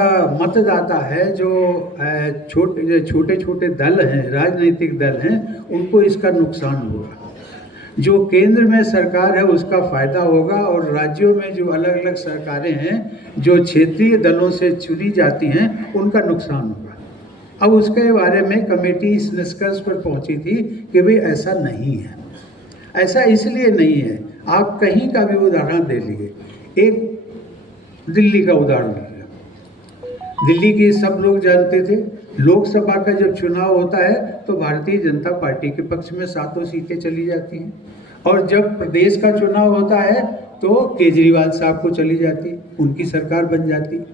मतदाता है जो छोटे छोटे दल हैं, राजनीतिक दल हैं, उनको इसका नुकसान होगा। जो केंद्र में सरकार है उसका फ़ायदा होगा और राज्यों में जो अलग अलग सरकारें हैं जो क्षेत्रीय दलों से चुनी जाती हैं उनका नुकसान होगा। अब उसके बारे में कमेटी इस निष्कर्ष पर पहुंची थी कि भाई ऐसा नहीं है। ऐसा इसलिए नहीं है, आप कहीं का भी उदाहरण दे लीजिए। एक दिल्ली का उदाहरण लीजिए। दिल्ली के सब लोग जानते थे, लोकसभा का जब चुनाव होता है तो भारतीय जनता पार्टी के पक्ष में 7 सीटें चली जाती हैं, और जब प्रदेश का चुनाव होता है तो केजरीवाल साहब को चली जाती, उनकी सरकार बन जाती।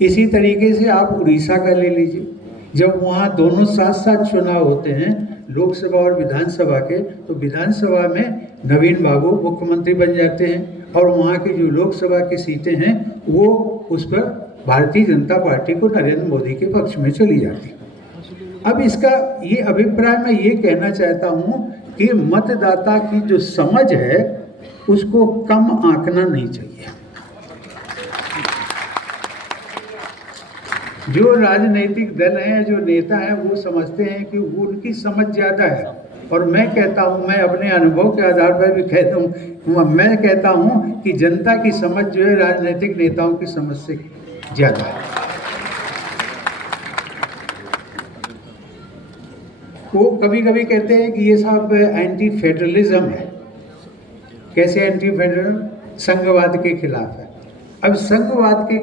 इसी तरीके से आप उड़ीसा का ले लीजिए, जब वहाँ दोनों साथ साथ चुनाव होते हैं, लोकसभा और विधानसभा के, तो विधानसभा में नवीन बाबू मुख्यमंत्री बन जाते हैं और वहाँ की जो लोकसभा की सीटें हैं वो उस पर भारतीय जनता पार्टी को नरेंद्र मोदी के पक्ष में चली जाती। अब इसका ये अभिप्राय मैं ये कहना चाहता हूँ कि मतदाता की जो समझ है उसको कम आंकना नहीं चाहिए। जो राजनीतिक दल हैं, जो नेता हैं, वो समझते हैं कि वो उनकी समझ ज़्यादा है, और मैं कहता हूँ, मैं अपने अनुभव के आधार पर भी कहता हूँ, मैं कहता हूँ कि जनता की समझ जो है राजनीतिक नेताओं की समझ से ज़्यादा है। वो कभी कभी कहते हैं कि ये सब एंटी फेडरलिज्म है। कैसे एंटी फेडरलिज्म? संघवाद के खिलाफ है। अब संघवाद के